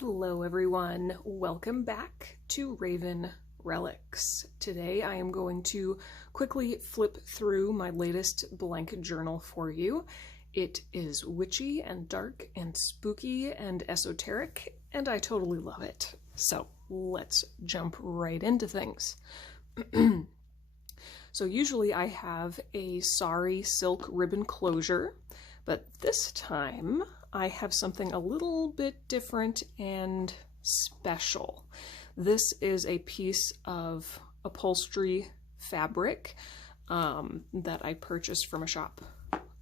Hello everyone, welcome back to Raven Relics. Today I am going to quickly flip through my latest blank journal for you. It is witchy and dark and spooky and esoteric, and I totally love it. So let's jump right into things. So usually I have a sari silk ribbon closure, but this time I have something a little bit different and special. This is a piece of upholstery fabric that I purchased from a shop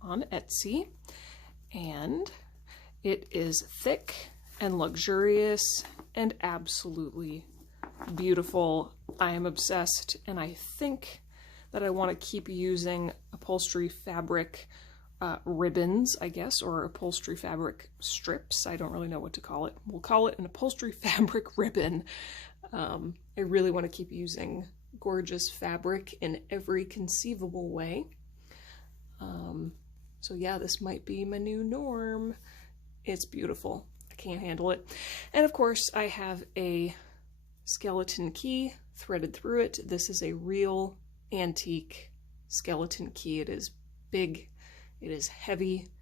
on Etsy, and it is thick and luxurious and absolutely beautiful. I am obsessed, and I think that I want to keep using upholstery fabric ribbons, I guess, or upholstery fabric strips. I don't really know what to call it. We'll call it an upholstery fabric ribbon. I really want to keep using gorgeous fabric in every conceivable way. So yeah, this might be my new norm. It's beautiful. I can't handle it. And of course, I have a skeleton key threaded through it. This is a real antique skeleton key. It is big. It is heavy,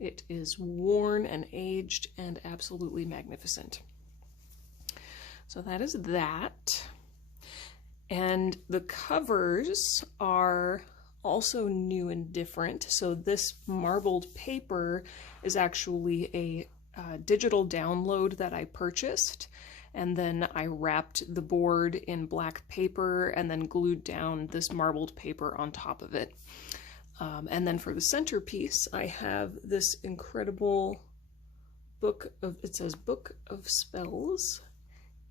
it is worn and aged, and absolutely magnificent. So that is that. And the covers are also new and different. So this marbled paper is actually a digital download that I purchased, and then I wrapped the board in black paper and then glued down this marbled paper on top of it. And then for the centerpiece, I have this incredible book of, it says Book of Spells,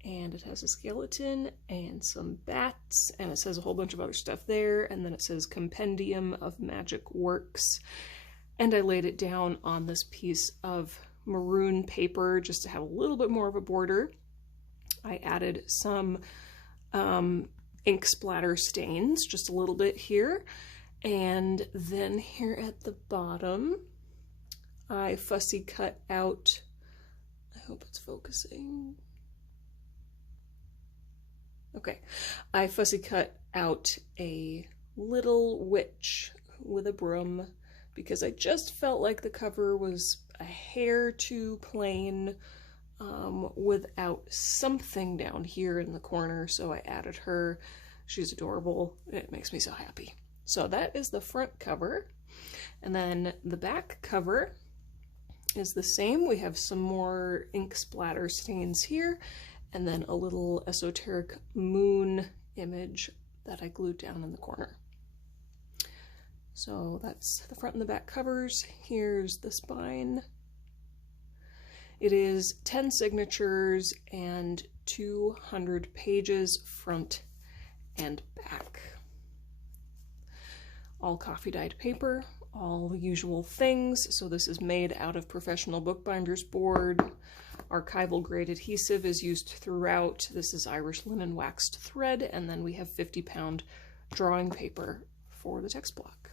and it has a skeleton and some bats, and it says a whole bunch of other stuff there, and then it says Compendium of Magic Works, and I laid it down on this piece of maroon paper just to have a little bit more of a border. I added some ink splatter stains, just a little bit here. And then here at the bottom, I fussy cut out, I hope it's focusing. Okay, I fussy cut out a little witch with a broom because I just felt like the cover was a hair too plain without something down here in the corner, so I added her. She's adorable. It makes me so happy. So that is the front cover, and then the back cover is the same. We have some more ink splatter stains here, and then a little esoteric moon image that I glued down in the corner. So that's the front and the back covers. Here's the spine. It is 10 signatures and 200 pages front and back. All coffee dyed paper, all the usual things. So this is made out of professional bookbinders board. Archival grade adhesive is used throughout. This is Irish linen waxed thread, and then we have 50-pound drawing paper for the text block.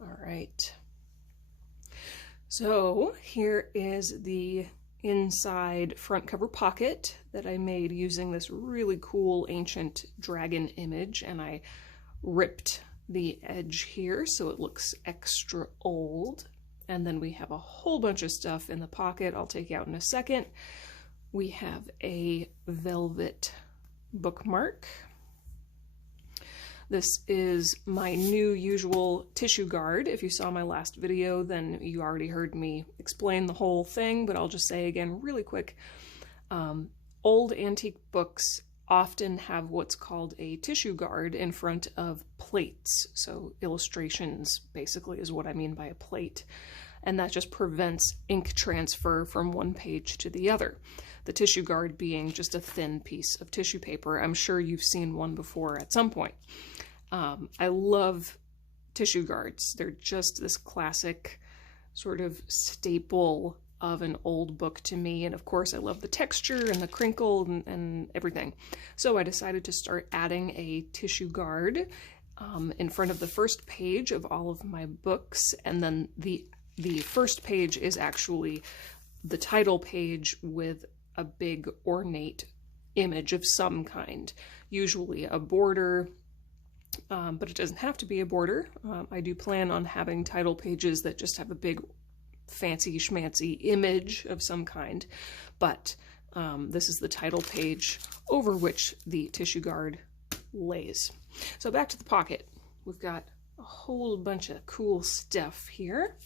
All right. So here is the inside front cover pocket that I made using this really cool ancient dragon image, and I ripped the edge here so it looks extra old. And then we have a whole bunch of stuff in the pocket I'll take out in a second. We have a velvet bookmark. This is my new usual tissue guard. If you saw my last video, then you already heard me explain the whole thing, but I'll just say again really quick. Old antique books often have what's called a tissue guard in front of plates. So illustrations basically is what I mean by a plate. And that just prevents ink transfer from one page to the other. The tissue guard being just a thin piece of tissue paper. I'm sure you've seen one before at some point. I love tissue guards. They're just this classic sort of staple of an old book to me, and of course I love the texture and the crinkle and everything. So I decided to start adding a tissue guard in front of the first page of all of my books, and then the first page is actually the title page with a big ornate image of some kind, usually a border, but it doesn't have to be a border. I do plan on having title pages that just have a big fancy schmancy image of some kind, but this is the title page over which the tissue guard lays. So back to the pocket. We've got a whole bunch of cool stuff here.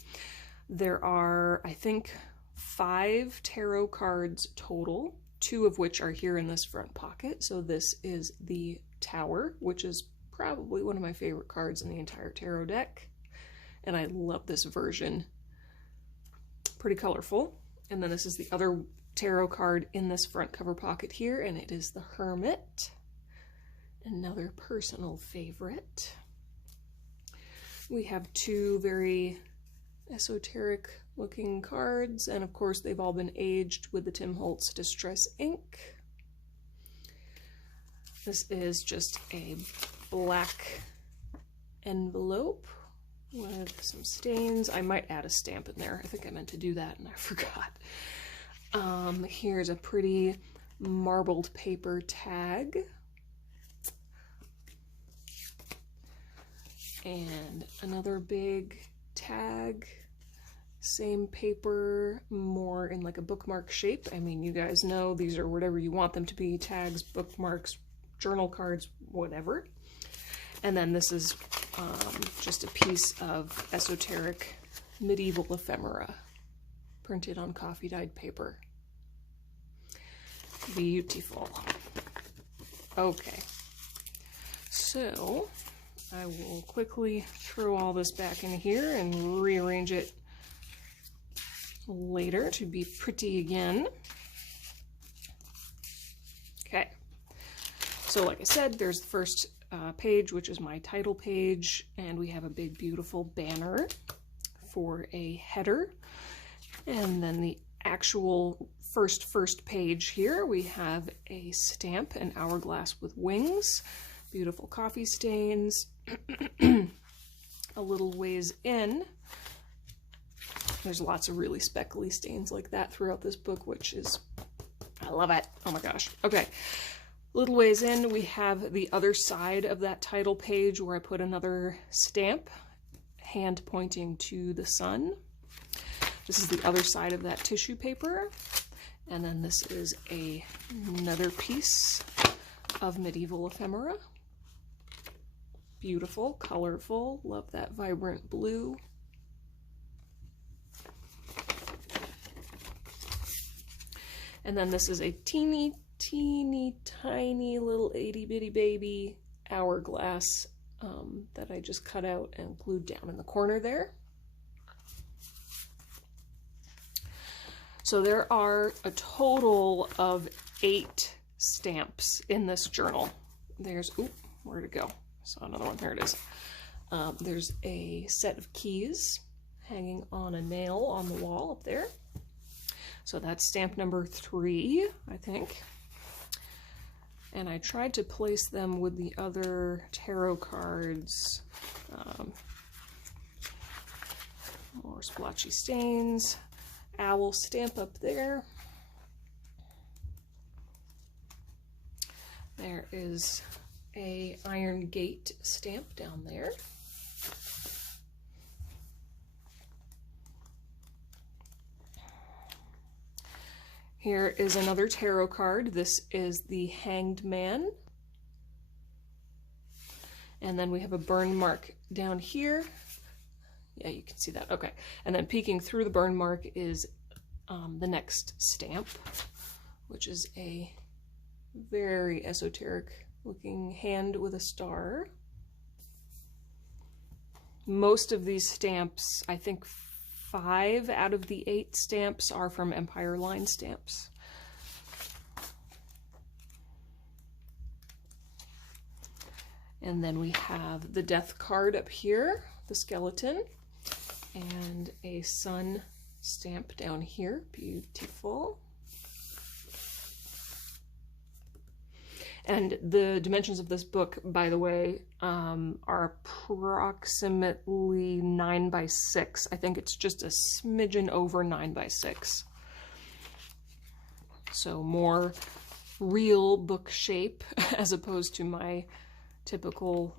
There are, I think, 5 tarot cards total, 2 of which are here in this front pocket. So this is the Tower, which is probably one of my favorite cards in the entire tarot deck. And I love this version. Pretty colorful. And then this is the other tarot card in this front cover pocket here, and it is the Hermit. Another personal favorite. We have 2 very esoteric looking cards, and of course they've all been aged with the Tim Holtz Distress ink. This is just a black envelope with some stains. I might add a stamp in there. I think I meant to do that and I forgot. Here's a pretty marbled paper tag. And another big tag, same paper, more in like a bookmark shape. I mean, you guys know these are whatever you want them to be, tags, bookmarks, journal cards, whatever. And then this is just a piece of esoteric medieval ephemera printed on coffee dyed paper. Beautiful. Okay, so I will quickly throw all this back in here and rearrange it later to be pretty again. Okay, so like I said, there's the first page, which is my title page, and we have a big beautiful banner for a header. And then the actual first page here, we have a stamp, an hourglass with wings, beautiful coffee stains. A little ways in, there's lots of really speckly stains like that throughout this book, which is, I love it. Oh my gosh. Okay. Little ways in, we have the other side of that title page where I put another stamp, hand pointing to the sun. This is the other side of that tissue paper. And then this is another piece of medieval ephemera. Beautiful, colorful, love that vibrant blue. And then this is a teeny tiny little itty bitty baby hourglass that I just cut out and glued down in the corner there. So there are a total of 8 stamps in this journal. There's, oop, where'd it go? Saw another one, there it is. There's a set of keys hanging on a nail on the wall up there. So that's stamp number 3, I think. And I tried to place them with the other tarot cards. More splotchy stains. Owl stamp up there. There is a Iron Gate stamp down there. Here is another tarot card. This is the Hanged Man. And then we have a burn mark down here. Yeah, you can see that. Okay. And then peeking through the burn mark is the next stamp, which is a very esoteric looking hand with a star. Most of these stamps, I think 5 out of the 8 stamps are from Empire Line stamps. And then we have the death card up here, the skeleton, and a sun stamp down here. Beautiful. And the dimensions of this book, by the way, are approximately 9 by 6. I think it's just a smidgen over 9 by 6. So more real book shape as opposed to my typical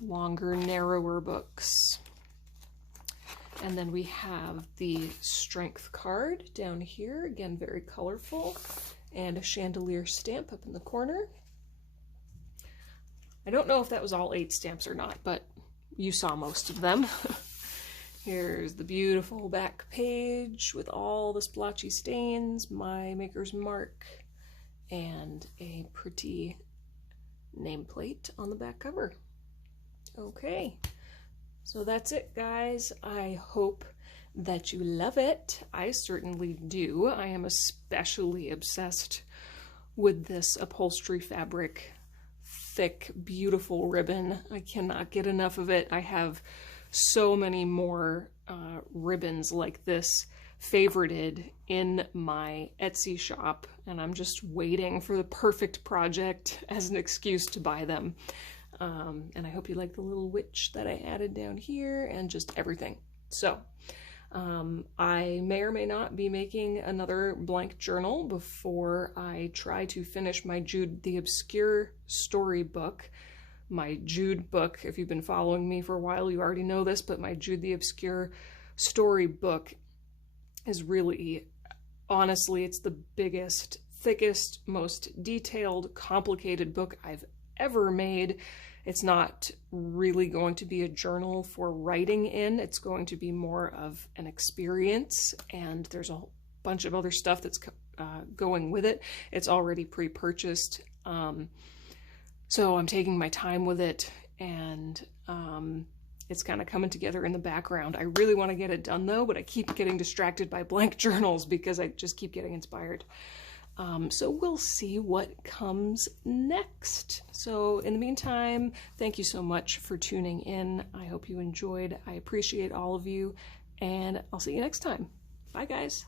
longer, narrower books. And then we have the strength card down here, again very colorful, and a chandelier stamp up in the corner. I don't know if that was all 8 stamps or not, but you saw most of them. Here's the beautiful back page with all the splotchy stains, my maker's mark, and a pretty nameplate on the back cover. Okay, so that's it, guys. I hope that you love it. I certainly do. I am especially obsessed with this upholstery fabric, thick, beautiful ribbon. I cannot get enough of it. I have so many more ribbons like this favorited in my Etsy shop, and I'm just waiting for the perfect project as an excuse to buy them. And I hope you like the little witch that I added down here and just everything. So I may or may not be making another blank journal before I try to finish my Jude the Obscure storybook. My Jude book, if you've been following me for a while, you already know this, but my Jude the Obscure storybook is really, honestly, it's the biggest, thickest, most detailed, complicated book I've ever made. It's not really going to be a journal for writing in. It's going to be more of an experience, and there's a bunch of other stuff that's going with it. It's already pre-purchased. So I'm taking my time with it, and it's kind of coming together in the background. I really want to get it done though, but I keep getting distracted by blank journals because I just keep getting inspired. So we'll see what comes next. So in the meantime, thank you so much for tuning in. I hope you enjoyed. I appreciate all of you, and I'll see you next time. Bye, guys.